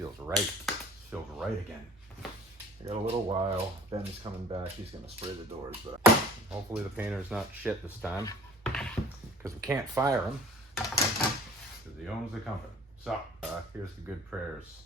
feels right. This feels right again. I got a little while. Ben's coming back. He's gonna spray the doors, but hopefully the painter's not shit this time, because we can't fire him because he owns the company. So here's the good prayers.